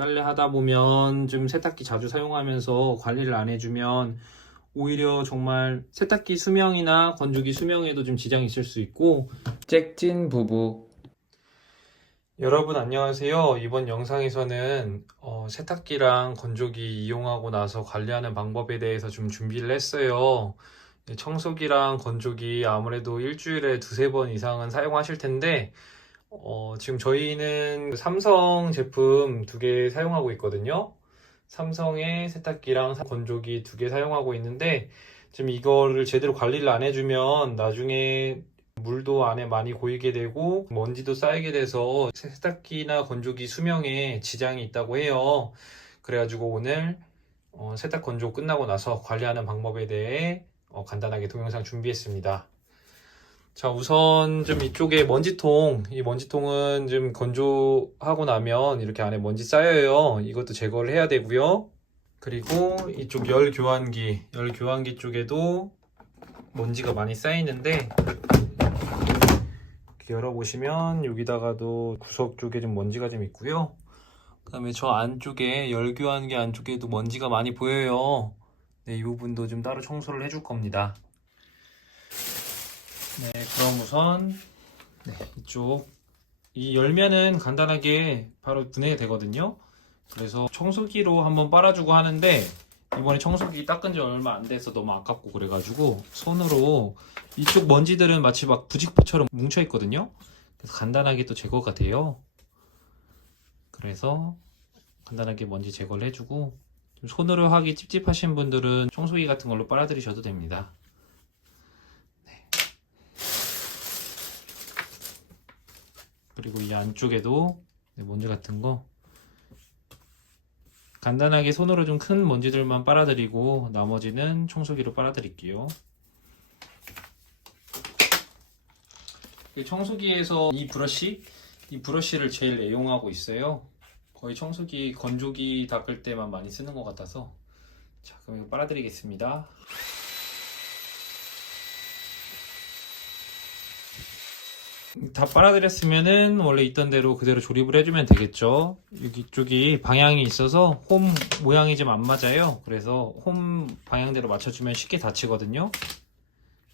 빨래 하다 보면 좀 세탁기 자주 사용하면서 관리를 안 해주면 오히려 정말 세탁기 수명이나 건조기 수명에도 좀 지장이 있을 수 있고. 잭진 부부. 여러분 안녕하세요. 이번 영상에서는 세탁기랑 건조기 이용하고 나서 관리하는 방법에 대해서 좀 준비를 했어요. 청소기랑 건조기 아무래도 일주일에 두세 번 이상은 사용하실 텐데 지금 저희는 삼성 제품 2개 사용하고 있거든요. 삼성의 세탁기랑 건조기 2개 사용하고 있는데 지금 이거를 제대로 관리를 안 해주면 나중에 물도 안에 많이 고이게 되고 먼지도 쌓이게 돼서 세탁기나 건조기 수명에 지장이 있다고 해요. 그래가지고 오늘 세탁 건조 끝나고 나서 관리하는 방법에 대해 간단하게 동영상 준비했습니다. 자, 우선 좀 이쪽에 먼지통, 이 먼지통은 좀 건조하고 나면 이렇게 안에 먼지 쌓여요. 이것도 제거를 해야 되고요. 그리고 이쪽 열 교환기 쪽에도 먼지가 많이 쌓이는데 이렇게 열어보시면 여기다가도 구석 쪽에 좀 먼지가 좀 있고요. 그 다음에 저 안쪽에 열 교환기 안쪽에도 먼지가 많이 보여요. 네, 이 부분도 좀 따로 청소를 해줄 겁니다. 네, 그럼 우선 이쪽 이 열면은 간단하게 바로 분해가 되거든요. 그래서 청소기로 한번 빨아주고 하는데 이번에 청소기 닦은 지 얼마 안 돼서 너무 아깝고 그래가지고 손으로 이쪽 먼지들은 마치 막 부직포처럼 뭉쳐 있거든요. 그래서 간단하게 또 제거가 돼요. 그래서 간단하게 먼지 제거를 해주고 좀 손으로 하기 찝찝하신 분들은 청소기 같은 걸로 빨아들이셔도 됩니다. 그리고 이 안쪽에도 먼지 같은 거 간단하게 손으로 좀 큰 먼지들만 빨아들이고 나머지는 청소기로 빨아드릴게요. 청소기에서 이 브러쉬를 제일 애용하고 있어요. 거의 청소기, 건조기 닦을 때만 많이 쓰는 것 같아서. 자, 그럼 이거 빨아드리겠습니다. 다 빨아들였으면은 원래 있던 대로 그대로 조립을 해주면 되겠죠. 여기 쪽이 방향이 있어서 홈 모양이 좀 안 맞아요. 그래서 홈 방향대로 맞춰주면 쉽게 닫히거든요.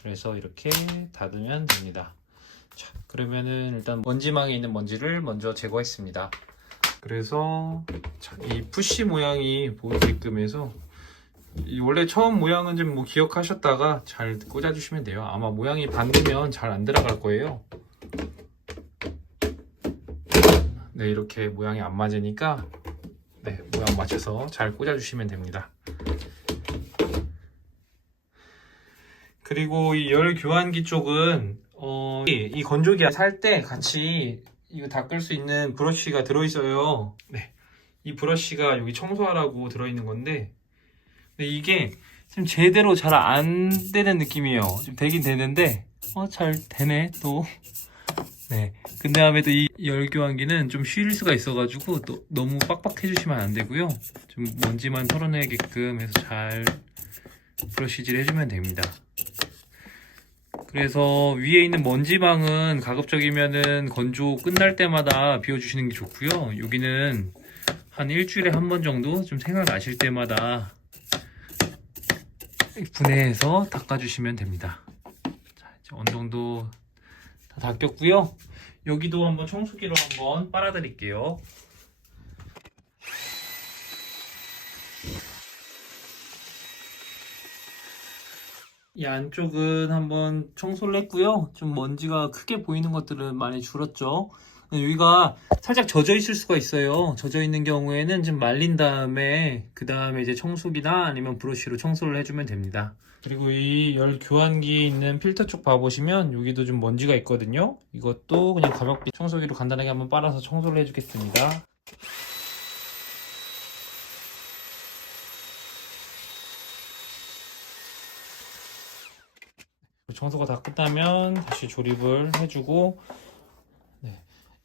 그래서 이렇게 닫으면 됩니다. 자, 그러면은 일단 먼지망에 있는 먼지를 먼저 제거했습니다. 그래서 이 푸시 모양이 보이게끔 해서 원래 처음 모양은 좀 뭐 기억하셨다가 잘 꽂아주시면 돼요. 아마 모양이 반대면 잘 안 들어갈 거예요. 네, 이렇게 모양이 안 맞으니까 모양 맞춰서 잘 꽂아주시면 됩니다. 그리고 이 열 교환기 쪽은 이 건조기 살 때 같이 이거 닦을 수 있는 브러쉬가 들어있어요. 네, 이 브러쉬가 여기 청소하라고 들어있는 건데 이게 지금 제대로 잘 안 되는 느낌이에요. 좀 되긴 되는데 잘 되네 또. 네, 그 다음에 또 이 열교환기는 좀 쉬일 수가 있어가지고 또 너무 빡빡 해주시면 안 되고요. 좀 먼지만 털어내게끔 해서 잘 브러쉬질 해주면 됩니다. 그래서 위에 있는 먼지방은 가급적이면은 건조 끝날 때마다 비워주시는 게 좋고요. 여기는 한 일주일에 한 번 정도 좀 생각나실 때마다 분해해서 닦아주시면 됩니다. 자, 이제 어느 정도 다 닦였고요. 여기도 한번 청소기로 한번 빨아드릴게요. 이 안쪽은 한번 청소를 했고요. 좀 먼지가 크게 보이는 것들은 많이 줄었죠. 여기가 살짝 젖어 있을 수가 있어요. 젖어 있는 경우에는 좀 말린 다음에 그 다음에 이제 청소기나 아니면 브러쉬로 청소를 해주면 됩니다. 그리고 이 열 교환기 있는 필터 쪽 봐보시면 여기도 좀 먼지가 있거든요. 이것도 그냥 가볍게 청소기로 간단하게 한번 빨아서 청소를 해주겠습니다. 청소가 다 끝나면 다시 조립을 해주고,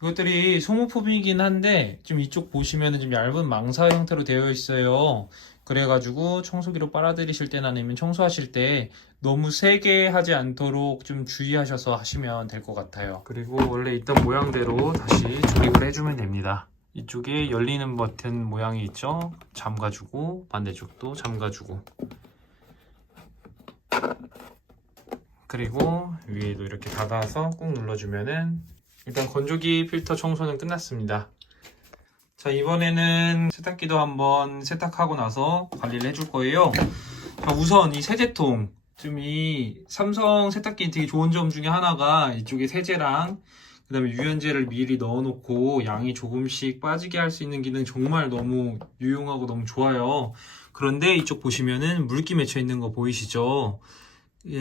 이것들이 소모품이긴 한데 좀 이쪽 보시면은 좀 얇은 망사 형태로 되어 있어요. 그래가지고 청소기로 빨아들이실 때나 아니면 청소하실 때 너무 세게 하지 않도록 좀 주의하셔서 하시면 될 것 같아요. 그리고 원래 있던 모양대로 다시 조립을 해주면 됩니다. 이쪽에 열리는 버튼 모양이 있죠? 잠가주고 반대쪽도 잠가주고 그리고 위에도 이렇게 닫아서 꾹 눌러주면은 일단 건조기 필터 청소는 끝났습니다. 자, 이번에는 세탁기도 한번 세탁하고 나서 관리를 해줄 거예요. 자, 우선 이 세제통, 좀 이 삼성 세탁기 되게 좋은 점 중에 하나가 이쪽에 세제랑 그 다음에 유연제를 미리 넣어놓고 양이 조금씩 빠지게 할 수 있는 기능 정말 너무 유용하고 너무 좋아요. 그런데 이쪽 보시면은 물기 맺혀 있는 거 보이시죠?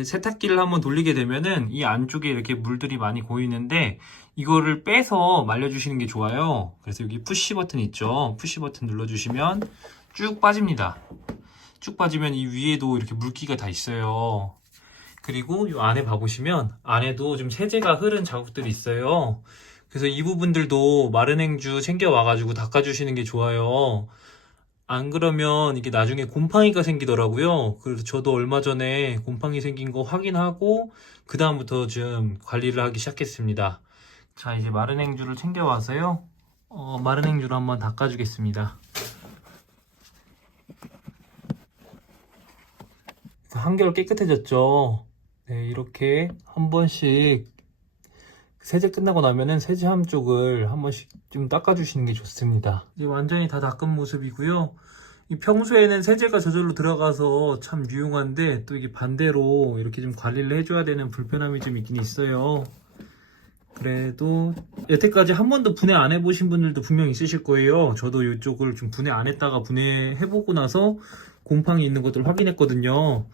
세탁기를 한번 돌리게 되면은 이 안쪽에 이렇게 물들이 많이 고이는데 이거를 빼서 말려주시는 게 좋아요. 그래서 여기 푸시 버튼 있죠? 푸시 버튼 눌러주시면 쭉 빠집니다. 쭉 빠지면 이 위에도 이렇게 물기가 다 있어요. 그리고 이 안에 봐보시면 안에도 좀 세제가 흐른 자국들이 있어요. 그래서 이 부분들도 마른 행주 챙겨와가지고 닦아주시는 게 좋아요. 안 그러면 이게 나중에 곰팡이가 생기더라고요. 그래서 저도 얼마 전에 곰팡이 생긴 거 확인하고 그 다음부터 좀 관리를 하기 시작했습니다. 자, 이제 마른 행주를 챙겨와서요. 마른 행주로 한번 닦아주겠습니다. 한결 깨끗해졌죠. 네, 이렇게 한 번씩 세제 끝나고 나면은 세제함 쪽을 한 번씩 좀 닦아주시는 게 좋습니다. 이제 완전히 다 닦은 모습이고요. 평소에는 세제가 저절로 들어가서 참 유용한데 또 이게 반대로 이렇게 좀 관리를 해줘야 되는 불편함이 좀 있긴 있어요. 그래도 여태까지 한 번도 분해 안 해보신 분들도 분명 있으실 거예요. 저도 이쪽을 좀 분해 안 했다가 분해해보고 나서 곰팡이 있는 것들 확인했거든요.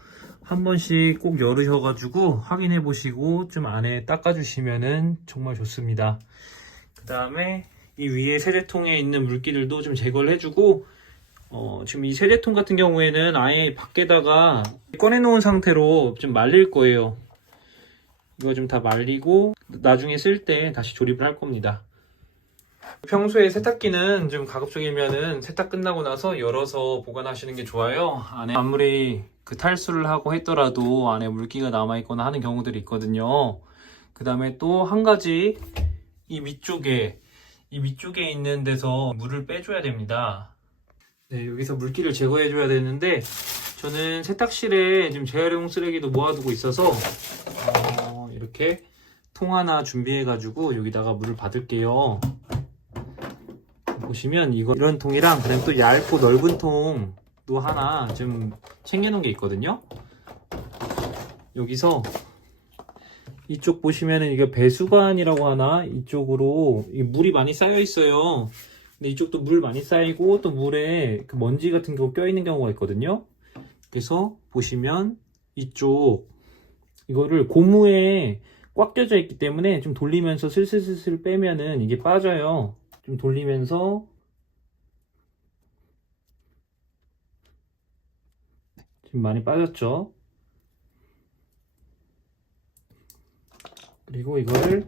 한 번씩 꼭 열으셔가지고 확인해 보시고 좀 안에 닦아주시면은 정말 좋습니다. 그 다음에 이 위에 세제통에 있는 물기들도 좀 제거를 해주고 지금 이 세제통 같은 경우에는 아예 밖에다가 꺼내놓은 상태로 좀 말릴 거예요. 이거 좀 다 말리고 나중에 쓸 때 다시 조립을 할 겁니다. 평소에 세탁기는 좀 가급적이면은 세탁 끝나고 나서 열어서 보관하시는 게 좋아요. 안에 아무리 그 탈수를 하고 했더라도 안에 물기가 남아있거나 하는 경우들이 있거든요. 그 다음에 또 한 가지 이 위쪽에 있는 데서 물을 빼줘야 됩니다. 네, 여기서 물기를 제거해줘야 되는데 저는 세탁실에 지금 재활용 쓰레기도 모아두고 있어서 이렇게 통 하나 준비해가지고 여기다가 물을 받을게요. 보시면 이런 통이랑 그다음 또 얇고 넓은 통도 하나 좀 챙겨놓은 게 있거든요. 여기서 이쪽 보시면은 이게 배수관이라고 하나 이쪽으로 물이 많이 쌓여 있어요. 근데 이쪽도 물 많이 쌓이고 또 물에 그 먼지 같은 거 껴있는 경우가 있거든요. 그래서 보시면 이쪽 이거를 고무에 꽉 껴져 있기 때문에 좀 돌리면서 슬슬슬슬 빼면은 이게 빠져요. 좀 돌리면서 지금 많이 빠졌죠. 그리고 이거를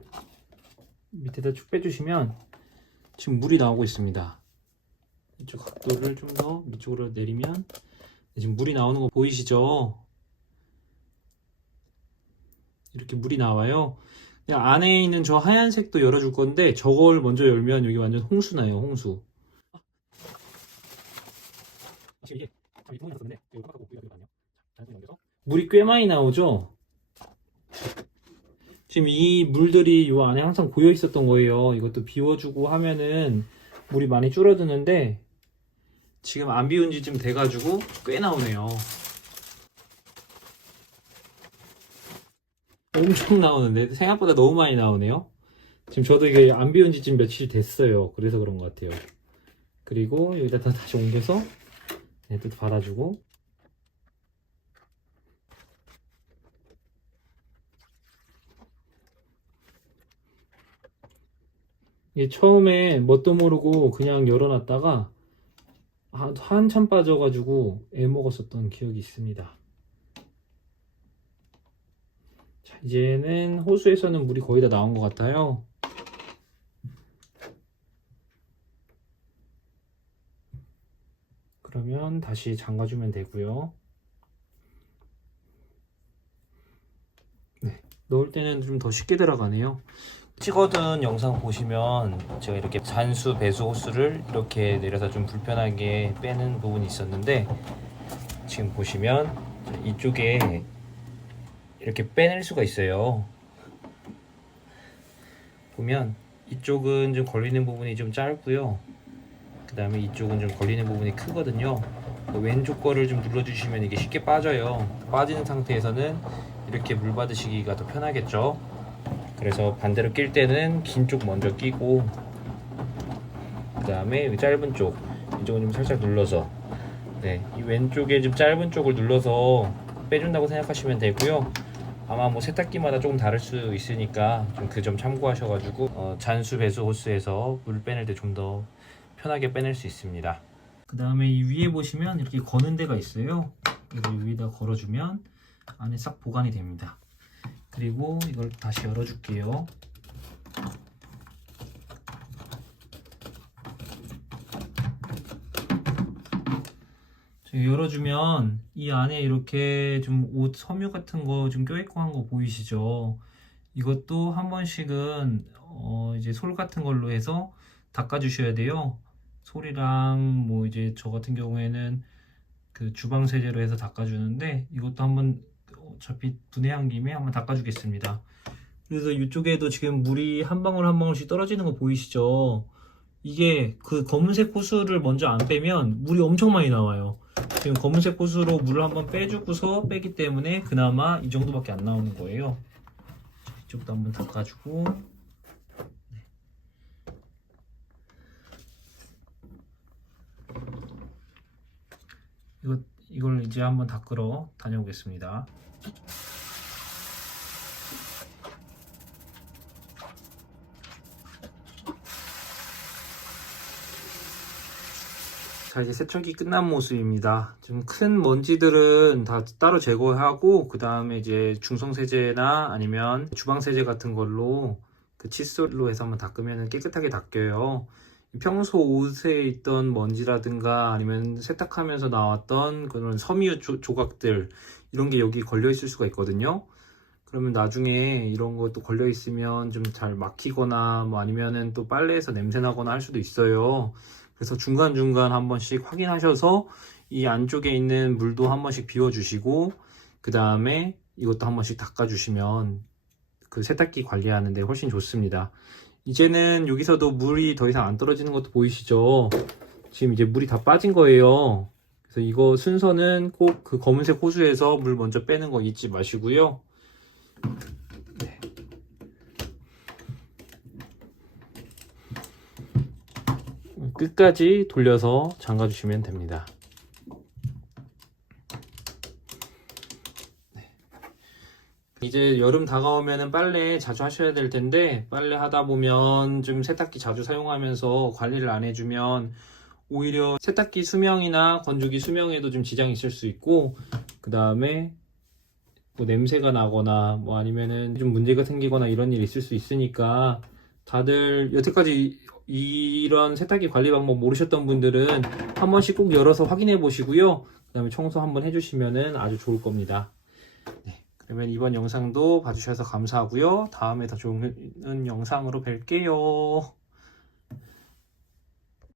밑에다 쭉 빼주시면 지금 물이 나오고 있습니다. 이쪽 각도를 좀 더 위쪽으로 내리면 지금 물이 나오는 거 보이시죠? 이렇게 물이 나와요. 그냥 안에 있는 저 하얀색도 열어줄 건데 저걸 먼저 열면 여기 완전 홍수 나요, 홍수. 지금 이게 통이 났었는데 물이 꽤 많이 나오죠? 지금 이 물들이 이 안에 항상 고여 있었던 거예요. 이것도 비워주고 하면은 물이 많이 줄어드는데 지금 안 비운 지 좀 돼가지고 꽤 나오네요. 엄청 나오는데 생각보다 너무 많이 나오네요. 지금 저도 이게 안 비운 지 좀 며칠 됐어요. 그래서 그런 것 같아요. 그리고 여기다 다시 옮겨서 또 받아주고 이게 처음에 뭣도 모르고 그냥 열어놨다가 한참 빠져가지고 애먹었었던 기억이 있습니다. 자, 이제는 호수에서는 물이 거의 다 나온 것 같아요. 그러면 다시 잠가주면 되고요. 네, 넣을 때는 좀 더 쉽게 들어가네요. 찍어둔 영상 보시면 제가 이렇게 잔수 배수 호스를 이렇게 내려서 좀 불편하게 빼는 부분이 있었는데, 지금 보시면 이쪽에 이렇게 빼낼 수가 있어요. 보면 이쪽은 좀 걸리는 부분이 좀 짧고요, 그 다음에 이쪽은 좀 걸리는 부분이 크거든요. 왼쪽 거를 좀 눌러주시면 이게 쉽게 빠져요. 빠지는 상태에서는 이렇게 물 받으시기가 더 편하겠죠. 그래서 반대로 낄 때는 긴 쪽 먼저 끼고, 그 다음에 짧은 쪽, 이쪽은 좀 살짝 눌러서, 이 왼쪽에 좀 짧은 쪽을 눌러서 빼준다고 생각하시면 되고요. 아마 뭐 세탁기마다 조금 다를 수 있으니까 좀 그 점 참고하셔가지고 잔수 배수 호스에서 물 빼낼 때 좀 더 편하게 빼낼 수 있습니다. 그 다음에 이 위에 보시면 이렇게 거는 데가 있어요. 이걸 위에다 걸어주면 안에 싹 보관이 됩니다. 그리고 이걸 다시 열어줄게요. 열어주면 이 안에 이렇게 좀 옷 섬유 같은 거 좀 껴있고 한 거 보이시죠? 이것도 한 번씩은 이제 솔 같은 걸로 해서 닦아주셔야 돼요. 솔이랑 뭐 이제 저 같은 경우에는 그 주방 세제로 해서 닦아주는데, 이것도 한번 어차피 분해한 김에 한번 닦아주겠습니다. 그래서 이쪽에도 지금 물이 한 방울 한 방울씩 떨어지는 거 보이시죠? 이게 그 검은색 호스를 먼저 안 빼면 물이 엄청 많이 나와요. 지금 검은색 호스로 물을 한번 빼주고서 빼기 때문에 그나마 이 정도밖에 안 나오는 거예요. 이쪽도 한번 닦아주고, 이걸 이제 한번 닦으러 다녀오겠습니다. 자, 이제 세척이 끝난 모습입니다. 좀 큰 먼지들은 다 따로 제거하고, 그 다음에 이제 중성세제나 아니면 주방세제 같은 걸로 그 칫솔로 해서 한번 닦으면 깨끗하게 닦여요. 평소 옷에 있던 먼지라든가 아니면 세탁하면서 나왔던 그런 섬유 조각들, 이런 게 여기 걸려 있을 수가 있거든요. 그러면 나중에 이런 것도 걸려 있으면 좀 잘 막히거나 뭐 아니면은 또 빨래에서 냄새 나거나 할 수도 있어요. 그래서 중간중간 한 번씩 확인하셔서 이 안쪽에 있는 물도 한 번씩 비워주시고, 그 다음에 이것도 한 번씩 닦아주시면 그 세탁기 관리하는데 훨씬 좋습니다. 이제는 여기서도 물이 더 이상 안 떨어지는 것도 보이시죠? 지금 이제 물이 다 빠진 거예요. 그래서 이거 순서는 꼭 그 검은색 호수에서 물 먼저 빼는 거 잊지 마시고요. 끝까지 돌려서 잠가 주시면 됩니다. 이제 여름 다가오면 빨래 자주 하셔야 될 텐데, 빨래 하다 보면 좀 세탁기 자주 사용하면서 관리를 안 해주면 오히려 세탁기 수명이나 건조기 수명에도 좀 지장이 있을 수 있고, 그 다음에 뭐 냄새가 나거나 뭐 아니면은 좀 문제가 생기거나 이런 일이 있을 수 있으니까, 다들 여태까지 이런 세탁기 관리 방법 모르셨던 분들은 한 번씩 꼭 열어서 확인해 보시고요. 그 다음에 청소 한번 해주시면 아주 좋을 겁니다. 그러면 이번 영상도 봐주셔서 감사하고요. 다음에 더 좋은 영상으로 뵐게요.